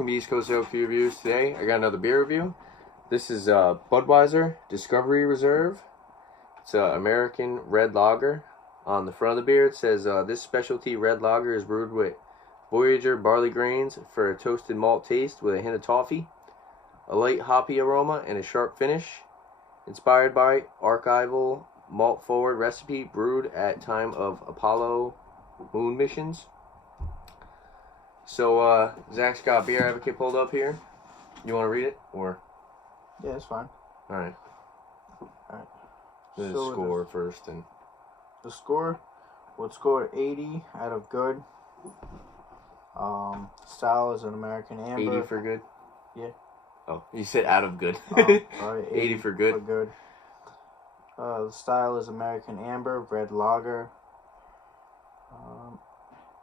welcome to East Coast LQ Reviews. Today, I got another beer review. This is Budweiser Discovery Reserve. It's an American red lager. On the front of the beer, it says, this specialty red lager is brewed with Voyager barley grains for a toasted malt taste with a hint of toffee, a light hoppy aroma, and a sharp finish. Inspired by archival malt-forward recipe brewed at time of Apollo moon missions. So, Zach's got Beer Advocate pulled up here. You want to read it, or? Yeah, it's fine. Alright. Alright. The score first. And the score would score 80 out of good. Style is an American amber. 80 for good? Yeah. Oh, you said out of good. Oh, sorry. 80 for good. The style is American amber, red lager.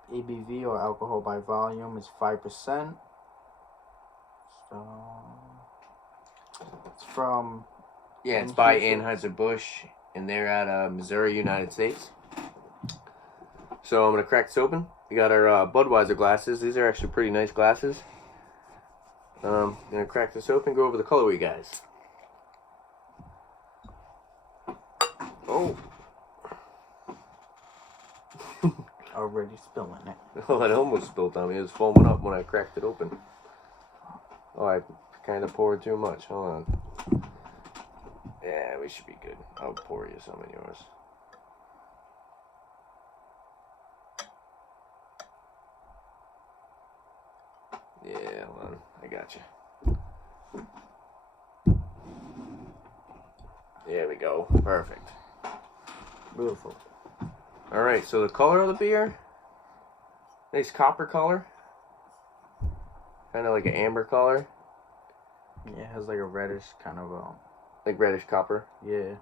ABV, or alcohol by volume, is 5%. So it's from... Yeah, it's by Anheuser-Busch, and they're at Missouri, United States. So I'm going to crack this open. We got our Budweiser glasses. These are actually pretty nice glasses. I'm going to crack this open, go over the colorway, guys. Oh. Already spilling it. Oh, it almost spilled on me. It was foaming up when I cracked it open. Oh, I kind of poured too much. Hold on. Yeah, we should be good. I'll pour you some in yours. Yeah, hold on. I got you. There we go. Perfect. Beautiful. Alright, so the color of the beer, nice copper color. Kind of like an amber color. Yeah, it has like a reddish kind of... like reddish copper. Yeah.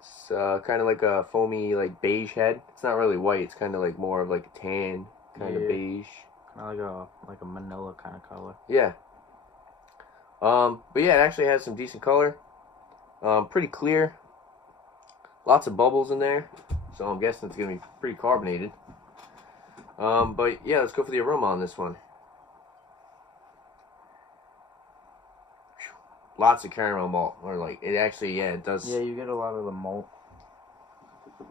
It's kind of like a foamy, like beige head. It's not really white. It's kind of like more of like a tan kind of beige. Kind of like a manila kind of color. Yeah. But yeah, it actually has some decent color. Pretty clear. Lots of bubbles in there. So I'm guessing it's going to be pretty carbonated. But yeah, let's go for the aroma on this one. Lots of caramel malt. Or like, it actually, yeah, it does. Yeah, you get a lot of the malt. It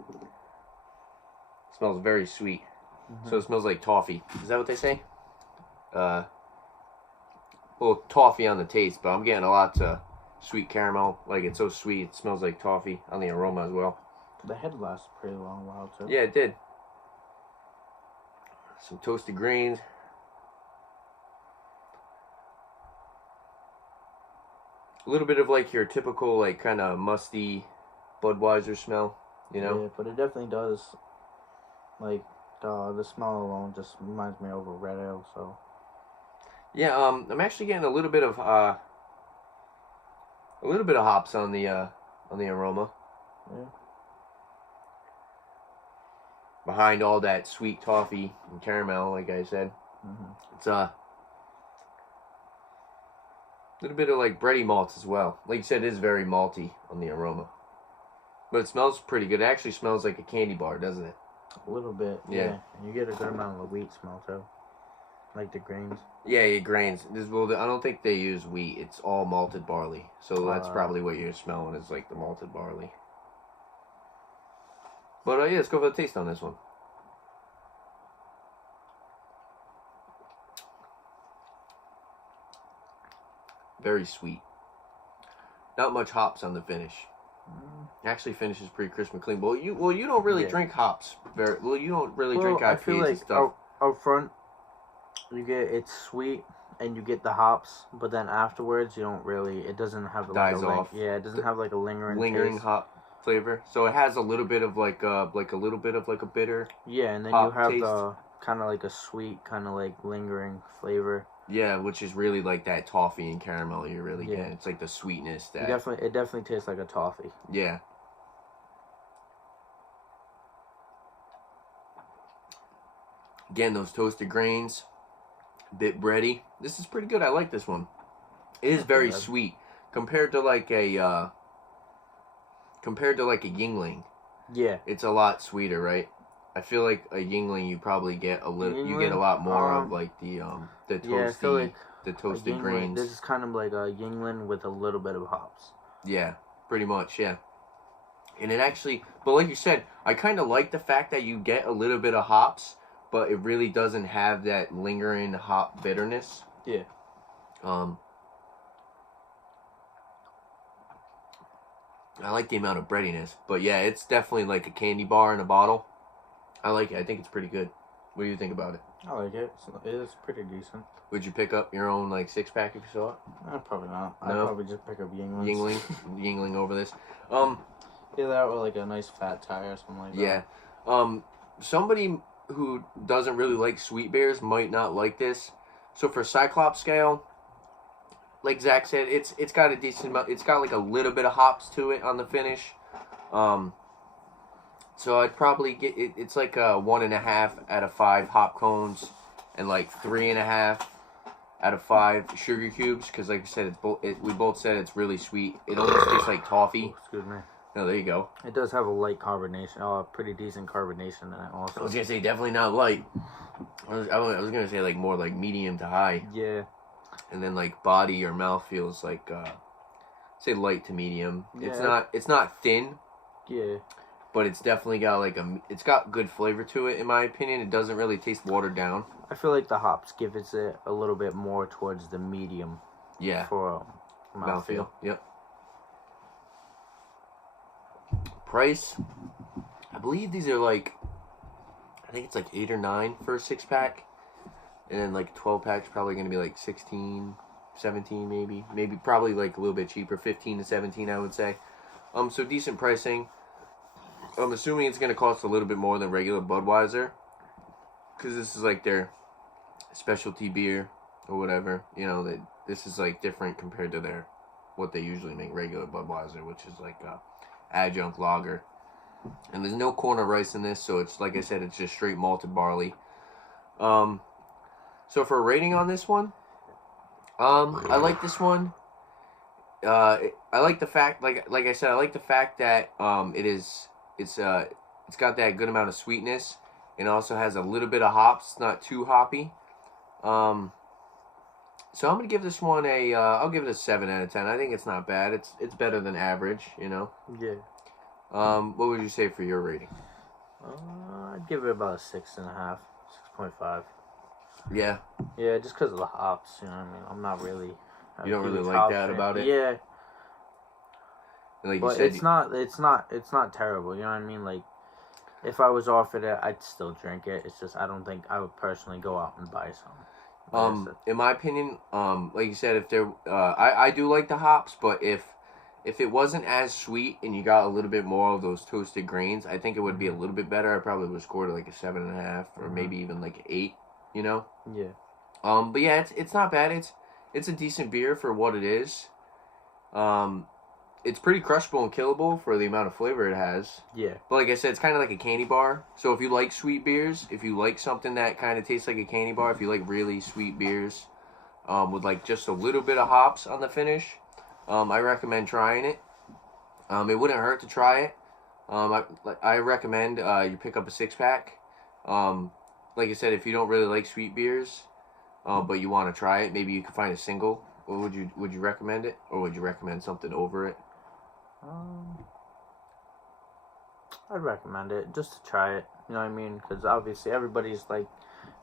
smells very sweet. So it smells like toffee. Is that what they say? Well, toffee on the taste, but I'm getting a lot of sweet caramel. Like, it's so sweet, it smells like toffee on the aroma as well. The head lasts a pretty long while, too. Yeah, it did. Some toasted grains. A little bit of, like, your typical, like, kind of musty Budweiser smell, you know? Yeah, but it definitely does. Like, the smell alone just reminds me of a red ale, so... Yeah, I'm actually getting a little bit of hops on the aroma. Yeah. Behind all that sweet toffee and caramel, like I said. It's a little bit of like bready malts as well. Like you said, it is very malty on the aroma. But it smells pretty good. It actually smells like a candy bar, doesn't it? A little bit, yeah. And you get a good amount of the wheat smell, too. Like the grains. Yeah, grains. Well, I don't think they use wheat. It's all malted barley. So that's probably what you're smelling is like the malted barley. But yeah, let's go for the taste on this one. Very sweet. Not much hops on the finish. Actually finishes pretty crisp and clean. Well, you don't really drink hops. You don't really drink IPAs I feel like and stuff. Out front, it's sweet and you get the hops, but then afterwards you don't really. It doesn't have Dies off. Yeah, it doesn't have like a lingering taste. Hop flavor. So it has a little bit of like a bitter. Yeah, and then you have taste. the kind of like a sweet, kind of like lingering flavor. Yeah, which is really like that toffee and caramel you really get. It's like the sweetness that... It definitely tastes like a toffee. Yeah. Again, those toasted grains. A bit bready. This is pretty good. I like this one. It is very sweet. Compared to like a Yingling. Yeah. It's a lot sweeter, right? I feel like a Yingling you probably get a little. You get a Yingling? lot more of like the toasty, Yeah, I feel like the a toasted Yingling. grains. This is kind of like a Yingling with a little bit of hops. Yeah, pretty much. Yeah. And it actually, but like you said, I kind of like the fact that you get a little bit of hops, but it really doesn't have that lingering hop bitterness. Yeah. I like the amount of breadiness, but yeah, it's definitely like a candy bar in a bottle. I like it. I think it's pretty good. What do you think about it? I like it. It is pretty decent. Would you pick up your own like 6-pack if you saw it? Probably not. No? I'd probably just pick up Yinglings. Yingling over this. Either that or like a nice fat tire or something like that. Yeah. Somebody who doesn't really like sweet beers might not like this. So for Cyclops scale, like Zach said, it's got a decent amount. It's got like a little bit of hops to it on the finish. So I'd probably get it. It's like a 1.5 out of 5 hop cones, and like 3.5 out of 5 sugar cubes. Because like I said, we both said it's really sweet. It almost tastes like toffee. Oh, excuse me. Oh, there you go. It does have a light carbonation. Oh, a pretty decent carbonation in it also. I was gonna say definitely not light. I was gonna say like more like medium to high. Yeah. And then like body or mouth feels like say light to medium. Yeah. It's not thin. Yeah. But it's definitely got like it's got good flavor to it in my opinion. It doesn't really taste watered down. I feel like the hops give it a little bit more towards the medium. Yeah. For mouthfeel. Yep. Price, I believe these are like, I think it's like 8 or 9 for a 6-pack, and then like 12-pack's probably going to be like 16, 17 maybe probably like a little bit cheaper, 15 to 17 I would say. So decent pricing. I'm assuming it's going to cost a little bit more than regular Budweiser, because this is like their specialty beer or whatever. You know, this is like different compared to what they usually make regular Budweiser, which is like adjunct lager. And there's no corn or rice in this, so it's like I said, it's just straight malted barley. So for a rating on this one, I like this one. I like the fact, like I said, I like the fact that it's got that good amount of sweetness, and also has a little bit of hops. It's not too hoppy. So I'm gonna give this one I'll give it a 7 out of 10. I think it's not bad. It's better than average, you know. Yeah. What would you say for your rating? I'd give it about a 6.5, 6.5. Yeah. Yeah, just because of the hops. You know what I mean? I'm not really. You don't really like that about it? Yeah. Like but you said, it's not terrible. You know what I mean? Like, if I was offered it, I'd still drink it. It's just I don't think I would personally go out and buy some. In my opinion, like you said, if there, I do like the hops, but if it wasn't as sweet and you got a little bit more of those toasted grains, I think it would be a little bit better. I probably would have scored it like a 7.5 or maybe even like 8. You know. Yeah. But yeah, it's not bad. It's a decent beer for what it is. It's pretty crushable and killable for the amount of flavor it has. Yeah. But like I said, it's kind of like a candy bar. So if you like sweet beers, if you like something that kind of tastes like a candy bar, if you like really sweet beers with like just a little bit of hops on the finish, I recommend trying it. It wouldn't hurt to try it. I recommend you pick up a 6-pack. Like I said, if you don't really like sweet beers, but you want to try it, maybe you can find a single. Or would you recommend it, or would you recommend something over it? I'd recommend it just to try it. You know what I mean? Because obviously everybody's like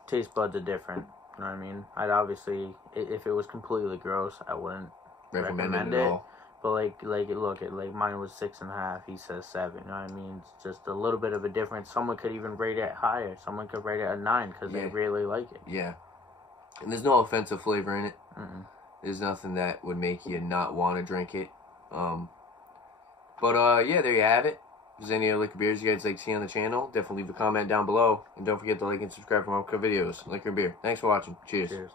taste buds are different. You know what I mean? I'd obviously, if it was completely gross, I wouldn't recommend it. At all. But like mine was 6.5. He says 7. You know what I mean? It's just a little bit of a difference. Someone could even rate it higher. Someone could rate it a 9 because they really like it. Yeah. And there's no offensive flavor in it. Mm-mm. There's nothing that would make you not want to drink it. But yeah, there you have it. If there's any other liquor beers you guys like to see on the channel, definitely leave a comment down below. And don't forget to like and subscribe for more videos. Liquor and beer. Thanks for watching. Cheers. Cheers.